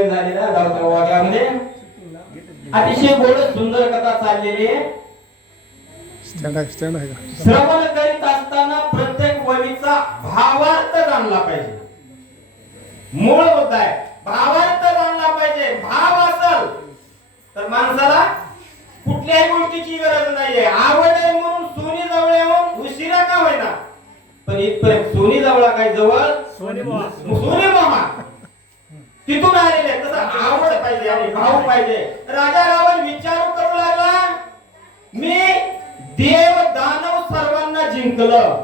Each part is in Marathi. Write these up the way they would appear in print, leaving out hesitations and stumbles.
वेळ झालेला गावच्या वाड्यामध्ये अतिशय गोड सुंदर कथा चाललेली आहे. श्रवण करीत असताना प्रत्येक ओळीचा भावार्थ जाणला पाहिजे. मूळ होत आहे भावार्थ जाणला पाहिजे. भाव असेल तर माणसाला कुठल्याही गोष्टीची गरज नाहीये. आवड आहे म्हणून सोनी जवळ येऊन उशिरा का होईना पण इथपर्यंत सोनी जवळ काय जवळ सोनी मामा तिथून आलेले. तसं आवड पाहिजे आणि भाव पाहिजे. राजा रावण विचार करू लागला मी देव दानव सर्वांना जिंकलं,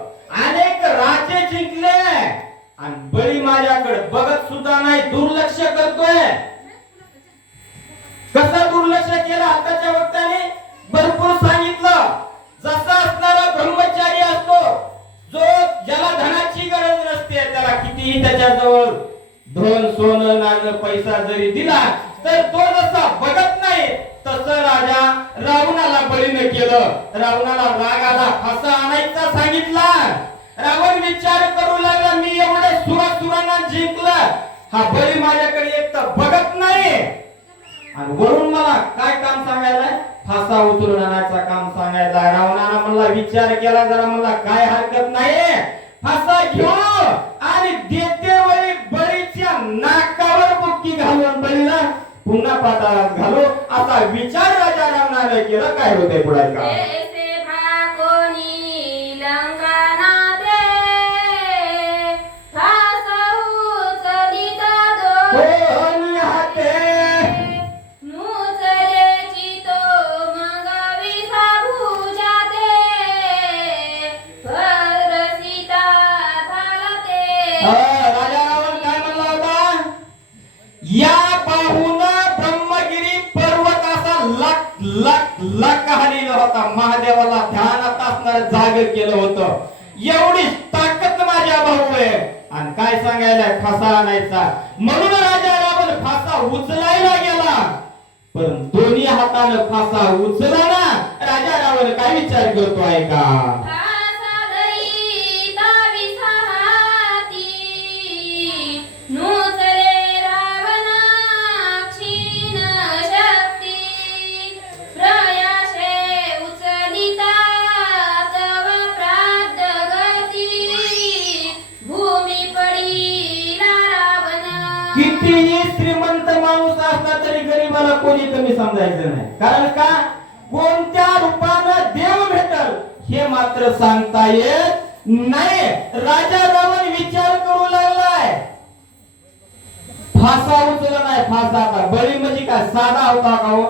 अनेक राजे जिंकले आणि बळी माझ्याकडे बघत सुद्धा नाही, दुर्लक्ष करतोय. कसं दुर्लक्ष केलं आताच्या वक्ताने भरपूर सांगितलं. जसा असणारा ब्रह्मचारी असतो जो ज्याला धनाची गरज नसते त्याला कितीही त्याच्याजवळ धन सोनं नाणं पैसा जरी दिला तर तो जसा बघत नाही तसं राजा रावणाला बळीनं केलं. रावणाला राग आला, फासा आणायचा सांगितला. रावण विचार करू लागला मी एवढे सुरांना जिंकलं, हा बळी माझ्याकडे एक तर बघत नाही आणि वरून मला काय काम सांगायला फासा उचलून आणायचा काम सांगायला. रावणानं मला विचार केला जरा मला काय हरकत नाही फासा घेऊ आणि देते वरी बळीच्या नाकावर बुक्की घालून बळीला पुन्हा पाताळात घालू असा विचार राजा रावणाने केला. काय होते पुढे का महादेवाला ध्यानात असणार जाग केलं होतं. एवढी ताकद माझ्या भाऊ आहे आणि काय सांगायला फासा आणायचा म्हणून राजा रावण फासा उचलायला गेला पण दोन्ही हातानं फासा उचला ना. राजा रावण काय विचार करतो आहे का कितीही श्रीमंत माणूस असला तरी गरीबाला कोणी कमी समजायचं नाही. कारण का कोणत्या रूपानं देव भेटल हे मात्र सांगता येत नाही. राजा रावण विचार करू लागलाय फासा उचलला नाही. फासा आता बळी म्हणजे काय साधा होता का हो?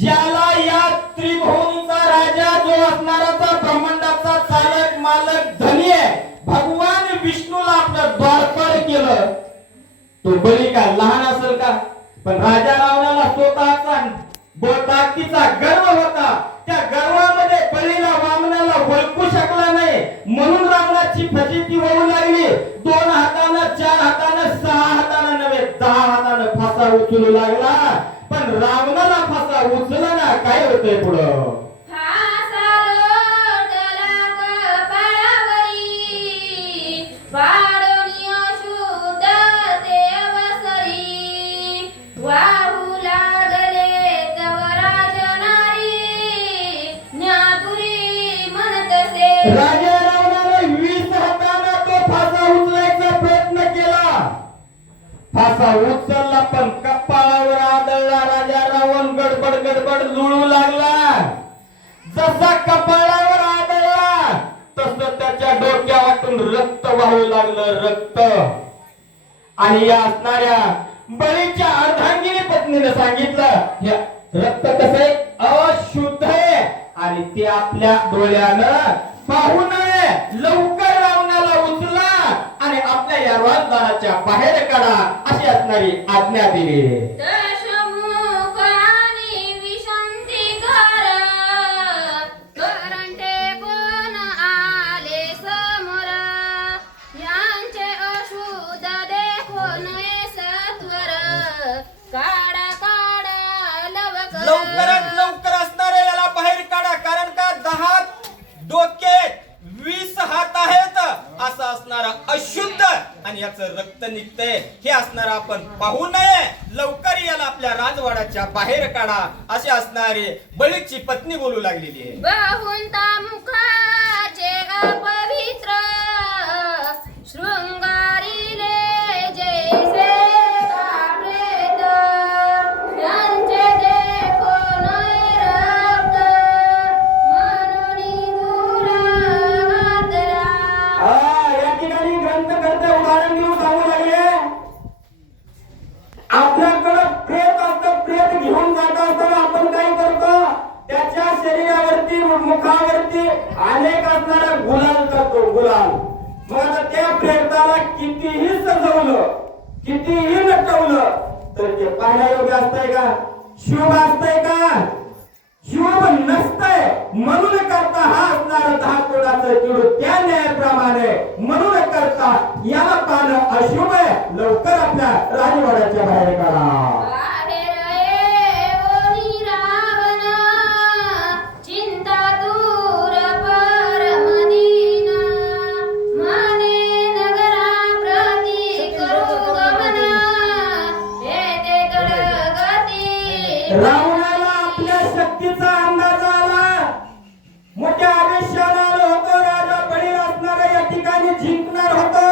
ज्याला या त्रिभुवनीचा राजा जो असणाराचा ब्रह्मांडाचा चालक मालक धनी आहे भगवान विष्णूला आपलं द्वारपाल केलं तो बळी काय लहान असेल का? पण राजा रावणाला स्वतःचा ताकदीचा गर्व होता. त्या गर्वामध्ये बळीला वामनाला ओळखू शकला नाही म्हणून रावणाची फजिती होऊ लागली. 2 हातानं 4 हातानं 6 हातानं नव्हे 10 हातानं फासा उचलू लागला पण रावणाला फासा उचलला ना. काय होतंय पुढं राजा रावणाने 20 हाताने तो फासा उचलायचा प्रयत्न केला. फासा उचलला पण कपाळावर आदळला. राजा रावण गडबड लुळू लागला. जसा कपाळावर आदळला तसं त्याच्या डोक्यावाटून रक्त वाहू लागलं. रक्त आणि या असणाऱ्या बळीच्या अर्धांगिनी पत्नीने सांगितलं हे रक्त कसं आहे अशुद्ध आहे आणि ते आपल्या डोळ्यानं पाहू नये. लवकर रावणाला उचला आणि आपल्या या राजदाराच्या बाहेर काढा अशी असणारी आज्ञा दिली. लवकर असणारे याला बाहेर काढा. कारण का 10 डोके 20 हात आहेत असं असणारा अशुद्ध आणि याचं रक्त निघतंय हे असणार आपण पाहू नये. लवकर याला आपल्या राजवाड्याच्या बाहेर काढा असे असणारे बळीची पत्नी बोलू लागलेली आहे. बहुंता मुखाचे गा पवित्र शृंगारीले जैसे काप्रेत यांचे देखो नय रक्त मनोनी दुरातला. या ठिकाणी ग्रंथकर्ते उदाहरण घेऊन सांगू लागले. आपल्याकडे प्रेत असतं, प्रेत घेऊन जात असताना आपण काय करतो, त्याच्या शरीरावरती मुखावरती अनेक असणारा गुलाल करतो, गुलाल. मग आता त्या प्रेताला कितीही सजवलं, कितीही नटवलं तर ते पाहण्यायोग्य असतंय का, शुभ असतंय का, शुभ नसतंय. म्हणून करता हा असणारा 10 कोटाचं चिडू त्या न्यायाप्रमाणे म्हणून करता याला पाहणं अशुभ आहे. लवकर आपल्या राजवाड्याच्या बाहेर काढा. बाहेर येऊनी रावण चिंता दूर परमदीना मने नगराप्रती करू गमन येते तळगती. रावणाला आपल्या शक्तीचा अंदाज आला. मोठ्या आवेशाने आलो होतो. राजा बळी असणारा या ठिकाणी जिंकणार होता,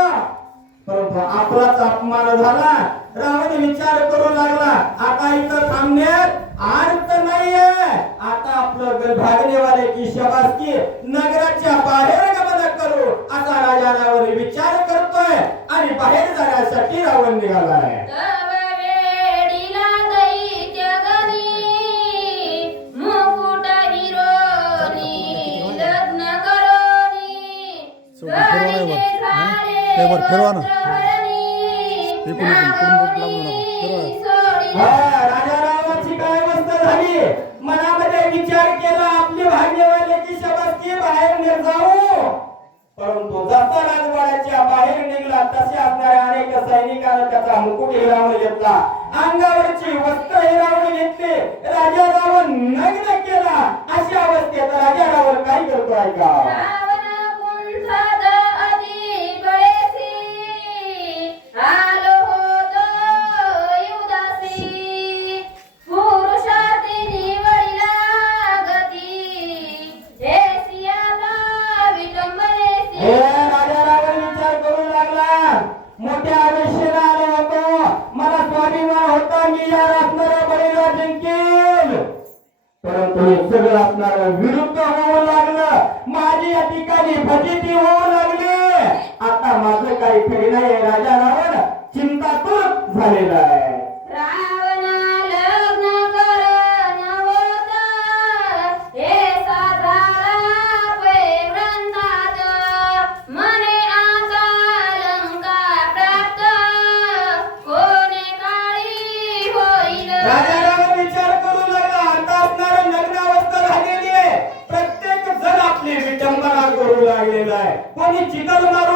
परंतु आपलाच अपमान झाला. रावण विचार करू लागला, आता इथं थांबण्यात अर्थ नाहीये. आता आपलं भागणेवाले की शबासकी नगराच्या बाहेर गमन करू असा राजा रावण विचार करतोय आणि बाहेर जाण्यासाठी रावण निघालाय. तव वेडीला दैत्यगणी मुकुट हिरोनी लग्न करोनी गणिते झाले फिरवा ना. वस्त्रहरणी कुठून लागू नका. फिरवा. राजा रावाची काय अवस्था झाली. मनामध्ये विचार केला, आपली भाग्यवाल्याची शबासकी बाहेर निघ जाऊ. परंतु जसा राजवाड्याच्या बाहेर निघाला तसे असणाऱ्या अनेक सैनिकांना त्याचा मुकुट हिरावून घेतला, अंगावरची वस्त्र हिरावून घेतली. राजा रावण नग्न केला. अशा अवस्थेत राजा रावण काय करतोय का, रावण कुंठद अति बळेसी आलो होतो युदासी पुरुषार्थी निवडिला गती देसी आता विटंबनेसी. हे राजा रावण विचार करू लागला. मोठ्या आवेशाने आलो होतो, मला स्वाभिमान होता, मी या असणाऱ्या बळीला जिंकेल. परंतु हे सगळं असणारं विरुद्ध होऊ लागलं. माझी या ठिकाणी फजिती होऊ लागली. आता माझं काही खरी नाही. राजा रावण चिंतातूर झालेला आहे. रावण लग्न करण होत हे साधारा पै ग्रंथात मने आता लंका प्राप्त कोणे काळी होईल. राजा रावण विचार करू लागला, आता असणारं लग्नावस्था झालेली आहे. प्रत्येक जण आपली विटंबना करू लागलेला आहे. कोणी चिखल मारू